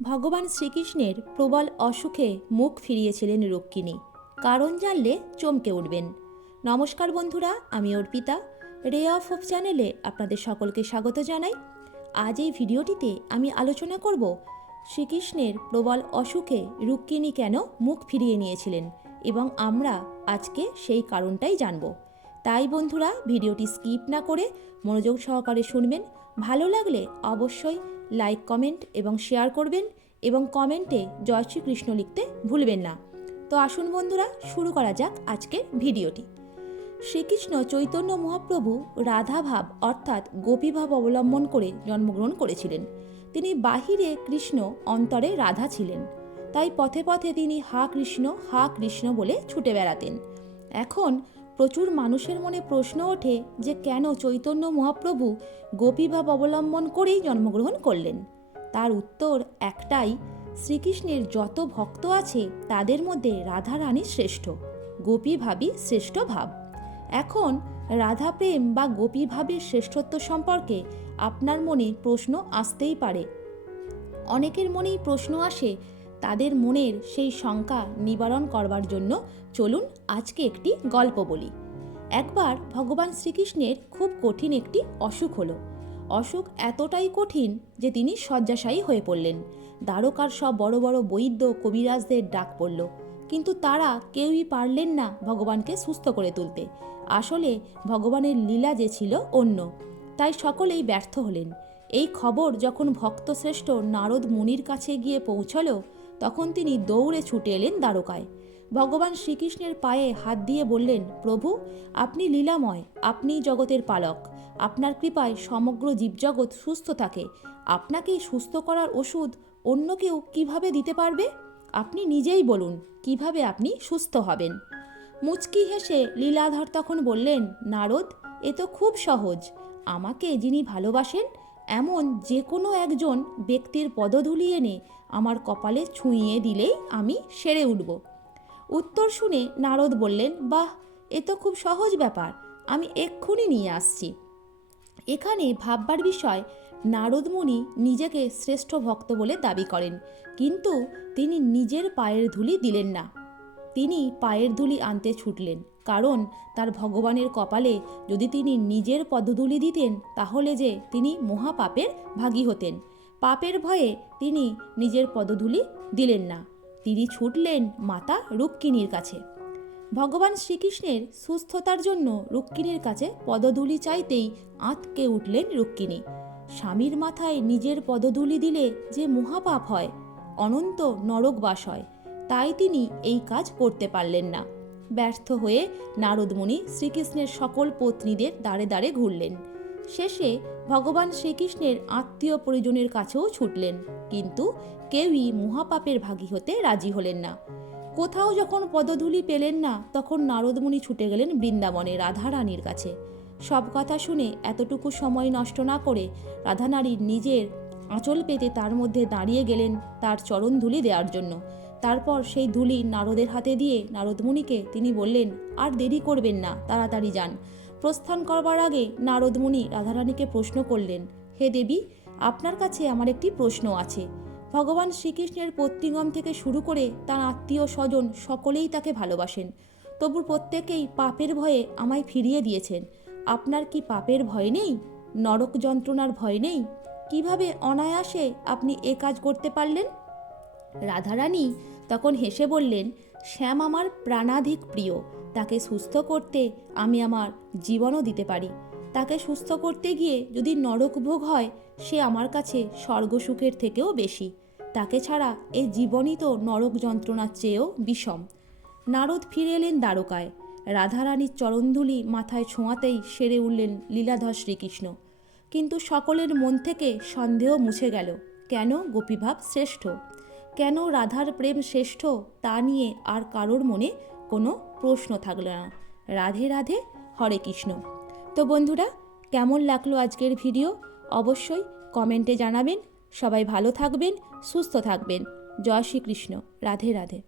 ভগবান শ্রীকৃষ্ণের প্রবল অসুখে মুখ ফিরিয়েছিলেন রুক্মিণী। কারণ জানলে চমকে উঠবেন। নমস্কার বন্ধুরা, আমি অর্পিতা। রে অফ হোপ চ্যানেলে আপনাদের সকলকে স্বাগত জানাই। আজ এই ভিডিওটিতে আমি আলোচনা করব শ্রীকৃষ্ণের প্রবল অসুখে রুক্মিণী কেন মুখ ফিরিয়ে নিয়েছিলেন এবং আমরা আজকে সেই কারণটাই জানব। তাই বন্ধুরা, ভিডিওটি স্কিপ না করে মনোযোগ সহকারে শুনবেন। ভালো লাগলে অবশ্যই লাইক, কমেন্ট এবং শেয়ার করবেন এবং কমেন্টে জয় শ্রীকৃষ্ণ লিখতে ভুলবেন না। তো আসুন বন্ধুরা, শুরু করা যাক আজকের ভিডিওটি। শ্রীকৃষ্ণ চৈতন্য মহাপ্রভু রাধাভাব অর্থাৎ গোপীভাব অবলম্বন করে জন্মগ্রহণ করেছিলেন। তিনি বাহিরে কৃষ্ণ, অন্তরে রাধা ছিলেন। তাই পথে পথে তিনি হা কৃষ্ণ বলে ছুটে বেড়াতেন। এখন প্রচুর মানুষের মনে প্রশ্ন ওঠে যে কেন চৈতন্য মহাপ্রভু গোপীভাব অবলম্বন করেই জন্মগ্রহণ করলেন। তার উত্তর একটাই, শ্রীকৃষ্ণের যত ভক্ত আছে তাদের মধ্যে রাধারানী শ্রেষ্ঠ, গোপীভাবই শ্রেষ্ঠ ভাব। এখন রাধা প্রেম বা গোপীভাবের শ্রেষ্ঠত্ব সম্পর্কে আপনার মনে প্রশ্ন আসতেই পারে। অনেকের মনেই প্রশ্ন আসে, তাদের মনের সেই শঙ্কা নিবারণ করবার জন্য চলুন আজকে একটি গল্প বলি। একবার ভগবান শ্রীকৃষ্ণের খুব কঠিন একটি অসুখ হলো। অসুখ এতটাই কঠিন যে তিনি শয্যাশায়ী হয়ে পড়লেন। দ্বারকার সব বড় বড় বৈদ্য কবিরাজদের ডাক পড়ল, কিন্তু তারা কেউই পারলেন না ভগবানকে সুস্থ করে তুলতে। আসলে ভগবানের লীলা যে ছিল অন্য, তাই সকলেই ব্যর্থ হলেন। এই খবর যখন ভক্তশ্রেষ্ঠ নারদ মুনির কাছে গিয়ে পৌঁছল, তখন তিনি দৌড়ে ছুটে এলেন দ্বারকায়। ভগবান শ্রীকৃষ্ণের পায়ে হাত দিয়ে বললেন, প্রভু, আপনি লীলাময়, আপনি জগতের পালক। আপনার কৃপায় সমগ্র জীবজগৎ সুস্থ থাকে। আপনাকে সুস্থ করার ওষুধ অন্য কেউ কিভাবে দিতে পারবে? আপনি নিজেই বলুন কিভাবে আপনি সুস্থ হবেন। মুচকি হেসে লীলাধর তখন বললেন, নারদ, এ তো খুব সহজ। আমাকে যিনি ভালোবাসেন এমন যে কোনো একজন ব্যক্তির পদধূলি এনে আমার কপালে ছুঁইয়ে দিলেই আমি সেরে উঠব। উত্তর শুনে নারদ বললেন, বাহ, এ তো খুব সহজ ব্যাপার, আমি এক্ষুনি নিয়ে আসছি। এখানে ভাববার বিষয়, নারদ মুনি নিজেকে শ্রেষ্ঠ ভক্ত বলে দাবি করেন, কিন্তু তিনি নিজের পায়ের ধুলি দিলেন না। তিনি পায়ের ধুলি আনতে ছুটলেন, কারণ তার ভগবানের কপালে যদি তিনি নিজের পদধূলি দিতেন তাহলে যে তিনি মহাপাপের ভাগী হতেন। পাপের ভয়ে তিনি নিজের পদধূলি দিলেন না। তিনি ছুটলেন মাতা রুক্মিণীর কাছে। ভগবান শ্রীকৃষ্ণের সুস্থতার জন্য রুক্মিণীর কাছে পদধূলি চাইতেই আঁতকে উঠলেন রুক্মিণী। স্বামীর মাথায় নিজের পদধূলি দিলে যে মহাপাপ হয়, অনন্ত নরকবাস হয়, তাই তিনি এই কাজ করতে পারলেন না। ব্যর্থ হয়ে নারদমুনি শ্রীকৃষ্ণের সকল পত্নীদের দ্বারে দ্বারে ঘুরলেন। শেষে ভগবান শ্রীকৃষ্ণের আত্মীয় পরিজনের কাছেও ছুটলেন, কিন্তু কেউই মহাপাপের ভাগী হতে রাজি হলেন না। কোথাও যখন পদধূলি পেলেন না, তখন নারদমুনি ছুটে গেলেন বৃন্দাবনে রাধারানীর কাছে। সব কথা শুনে এতটুকু সময় নষ্ট না করে রাধানারী নিজের আঁচল পেতে তার মধ্যে দাঁড়িয়ে গেলেন তার চরণ ধুলি দেওয়ার জন্য। তারপর সেই ধুলি নারদের হাতে দিয়ে নারদমুনিকে তিনি বললেন, আর দেরি করবেন না, তাড়াতাড়ি যান। প্রস্থান করবার আগে নারদমুনি রাধারানীকে প্রশ্ন করলেন, হে দেবী, আপনার কাছে আমার একটি প্রশ্ন আছে। ভগবান শ্রীকৃষ্ণের পত্নীগণ থেকে শুরু করে তার আত্মীয় স্বজন সকলেই তাকে ভালোবাসেন, তবু প্রত্যেকেই পাপের ভয়ে আমায় ফিরিয়ে দিয়েছেন। আপনার কি পাপের ভয় নেই? নরক যন্ত্রণার ভয় নেই? কিভাবে অনায়াসে আপনি এ কাজ করতে পারলেন? রাধারানী তখন হেসে বললেন, শ্যাম আমার প্রাণাধিক প্রিয়, তাকে সুস্থ করতে আমি আমার জীবনও দিতে পারি। তাকে সুস্থ করতে গিয়ে যদি নরক ভোগ হয়, সে আমার কাছে স্বর্গসুখের থেকেও বেশি। তাকে ছাড়া এই জীবনই তো নরক যন্ত্রণার চেয়েও বিষম। নারদ ফিরে এলেন দ্বারকায়। রাধারানীর চরণধুলি মাথায় ছোঁয়াতেই সেরে উঠলেন লীলাধর শ্রীকৃষ্ণ। কিন্তু সকলের মন থেকে সন্দেহ মুছে গেল, কেন গোপীভাব শ্রেষ্ঠ, কেন রাধার প্রেম শ্রেষ্ঠ, তা নিয়ে আর কারোর মনে কোনো প্রশ্ন থাকল না। রাধে রাধে, হরে কৃষ্ণ। তো বন্ধুরা, কেমন লাগলো আজকের ভিডিও অবশ্যই কমেন্টে জানাবেন। সবাই ভালো থাকবেন, সুস্থ থাকবেন। জয় শ্রীকৃষ্ণ। রাধে রাধে।